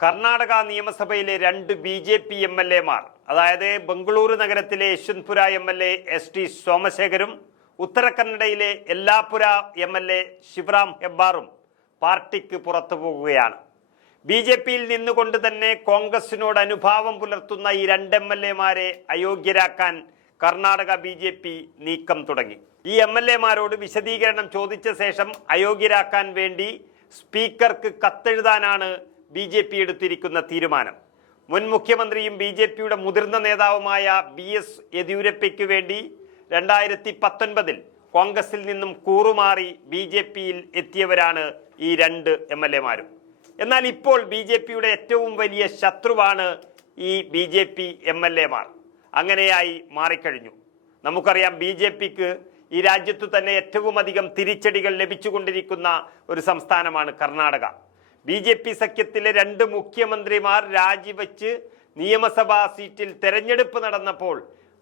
കർണാടക നിയമസഭയിലെ രണ്ട് BJP MLA-മാർ, അതായത് ബംഗളൂരു നഗരത്തിലെ Yesvantpur MLA ST സോമശേഖരും ഉത്തരകന്നഡയിലെ യെല്ലാപുര MLA Sivaram ഹെബ്ബാറും പാർട്ടിക്ക് പുറത്തു പോകുകയാണ്. BJP-യിൽ നിന്നുകൊണ്ട് തന്നെ കോൺഗ്രസിനോട് അനുഭാവം പുലർത്തുന്ന ഈ രണ്ട് MLA-മാരെ അയോഗ്യരാക്കാൻ കർണാടക BJP നീക്കം തുടങ്ങി. ഈ MLA-മാരോട് വിശദീകരണം ചോദിച്ച ശേഷം അയോഗ്യരാക്കാൻ വേണ്ടി സ്പീക്കർക്ക് കത്തെഴുതാനാണ് BJP എടുത്തിരിക്കുന്ന തീരുമാനം. മുൻ മുഖ്യമന്ത്രിയും BJP-യുടെ മുതിർന്ന നേതാവുമായ BS യെദ്യൂരപ്പയ്ക്ക് വേണ്ടി 2019-ൽ കോൺഗ്രസിൽ നിന്നും കൂറുമാറി BJP-യിൽ എത്തിയവരാണ് ഈ രണ്ട് MLA-മാരും. എന്നാൽ ഇപ്പോൾ BJP-യുടെ ഏറ്റവും വലിയ ശത്രുവാണ് ഈ BJP MLA-മാർ. അങ്ങനെയായി മാറിക്കഴിഞ്ഞു. നമുക്കറിയാം, BJP-ക്ക് ഈ രാജ്യത്തു തന്നെ ഏറ്റവും അധികം തിരിച്ചടികൾ ലഭിച്ചുകൊണ്ടിരിക്കുന്ന ഒരു സംസ്ഥാനമാണ് കർണാടക. BJP സഖ്യത്തിലെ രണ്ട് മുഖ്യമന്ത്രിമാർ രാജിവെച്ച് നിയമസഭാ സീറ്റിൽ തെരഞ്ഞെടുപ്പ് നടന്നപ്പോൾ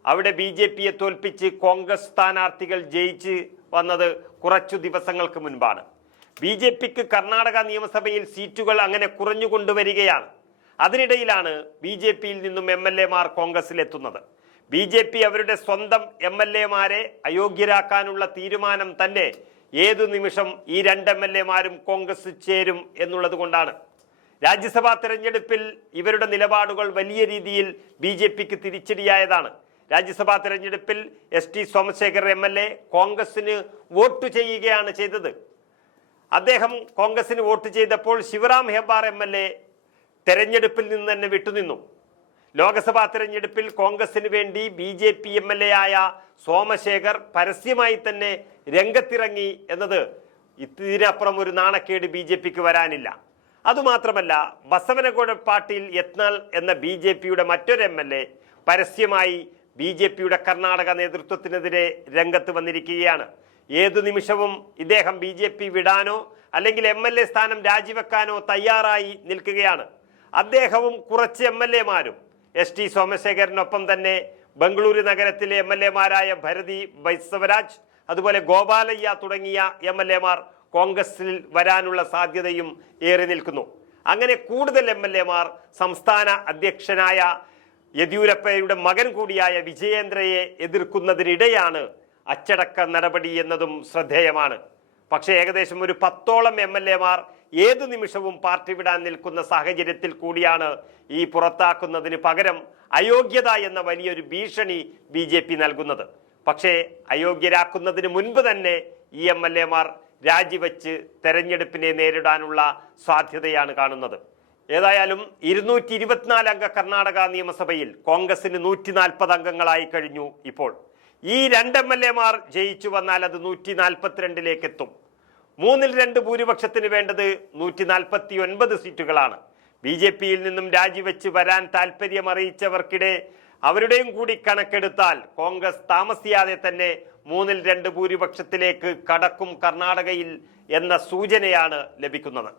അവിടെ BJP-യെ തോൽപ്പിച്ച് കോൺഗ്രസ് സ്ഥാനാർത്ഥികൾ ജയിച്ച് വന്നത് കുറച്ചു ദിവസങ്ങൾക്ക് മുൻപാണ്. BJP-ക്ക് കർണാടക നിയമസഭയിൽ സീറ്റുകൾ അങ്ങനെ കുറഞ്ഞുകൊണ്ടുവരികയാണ്. അതിനിടയിലാണ് BJP-യിൽ നിന്നും MLA-മാർ കോൺഗ്രസിലെത്തുന്നത്. BJP അവരുടെ സ്വന്തം MLA-മാരെ അയോഗ്യരാക്കാനുള്ള തീരുമാനം തന്നെ ഏതു നിമിഷം ഈ രണ്ട് MLA-മാരും കോൺഗ്രസ് ചേരും എന്നുള്ളത് കൊണ്ടാണ്. രാജ്യസഭാ തെരഞ്ഞെടുപ്പിൽ ഇവരുടെ നിലപാടുകൾ വലിയ രീതിയിൽ BJP-ക്ക് തിരിച്ചടിയായതാണ്. രാജ്യസഭാ തെരഞ്ഞെടുപ്പിൽ ST സോമശേഖർ MLA കോൺഗ്രസിന് വോട്ട് ചെയ്യുകയാണ് ചെയ്തത്. അദ്ദേഹം കോൺഗ്രസിന് വോട്ട് ചെയ്തപ്പോൾ ശിവറാം ഹെബ്ബാർ MLA തെരഞ്ഞെടുപ്പിൽ നിന്ന് തന്നെ വിട്ടുനിന്നു. ലോക്സഭാ തെരഞ്ഞെടുപ്പിൽ കോൺഗ്രസിന് വേണ്ടി BJP MLA ആയ സോമശേഖർ പരസ്യമായി തന്നെ രംഗത്തിറങ്ങി എന്നത് ഇതിനപ്പുറം ഒരു നാണക്കേട് BJP-ക്ക് വരാനില്ല. അതുമാത്രമല്ല, ബസവനഗൗഡ പാട്ടീൽ യത്നാൾ എന്ന BJP-യുടെ മറ്റൊരു MLA പരസ്യമായി BJP-യുടെ കർണാടക നേതൃത്വത്തിനെതിരെ രംഗത്ത് വന്നിരിക്കുകയാണ്. ഏതു നിമിഷവും ഇദ്ദേഹം BJP വിടാനോ അല്ലെങ്കിൽ MLA സ്ഥാനം രാജിവെക്കാനോ തയ്യാറായി നിൽക്കുകയാണ്. അദ്ദേഹവും കുറച്ച് MLA-മാരും ST സോമശേഖരനൊപ്പം തന്നെ ബംഗളൂരു നഗരത്തിലെ MLA-മാരായ ഭരതി ബൈസവരാജ്, അതുപോലെ ഗോപാലയ്യ തുടങ്ങിയ MLA-മാർ കോൺഗ്രസിൽ വരാനുള്ള സാധ്യതയും ഏറി നിൽക്കുന്നു. അങ്ങനെ കൂടുതൽ MLA-മാർ സംസ്ഥാന അധ്യക്ഷനായ യെദ്യൂരപ്പയുടെ മകൻ കൂടിയായ വിജയേന്ദ്രയെ എതിർക്കുന്നതിനിടെയാണ് അച്ചടക്ക നടപടി എന്നതും ശ്രദ്ധേയമാണ്. പക്ഷേ ഏകദേശം ഒരു 10ഓളം MLA-മാർ ഏതു നിമിഷവും പാർട്ടി വിടാൻ നിൽക്കുന്ന സാഹചര്യത്തിൽ കൂടിയാണ് ഈ പുറത്താക്കുന്നതിന് പകരം അയോഗ്യത എന്ന വലിയൊരു ഭീഷണി BJP നൽകുന്നത്. പക്ഷേ അയോഗ്യരാക്കുന്നതിന് മുൻപ് തന്നെ ഈ MLA-മാർ രാജിവെച്ച് തെരഞ്ഞെടുപ്പിനെ നേരിടാനുള്ള സാധ്യതയാണ് കാണുന്നത്. ഏതായാലും 224 അംഗ കർണാടക നിയമസഭയിൽ കോൺഗ്രസിന് 140 അംഗങ്ങളായി കഴിഞ്ഞു. ഇപ്പോൾ ഈ രണ്ട് MLA-മാർ ജയിച്ചു വന്നാൽ അത് 142-ലേക്ക് എത്തും. 3/2 ഭൂരിപക്ഷത്തിന് വേണ്ടത് 149 സീറ്റുകളാണ്. BJP-യിൽ നിന്നും രാജിവെച്ച് വരാൻ താല്പര്യമറിയിച്ചവർക്കിടെ അവരുടെയും കൂടി കണക്കെടുത്താൽ കോൺഗ്രസ് താമസിയാതെ തന്നെ 3/2 ഭൂരിപക്ഷത്തിലേക്ക് കടക്കും കർണാടകയിൽ എന്ന സൂചനയാണ് ലഭിക്കുന്നത്.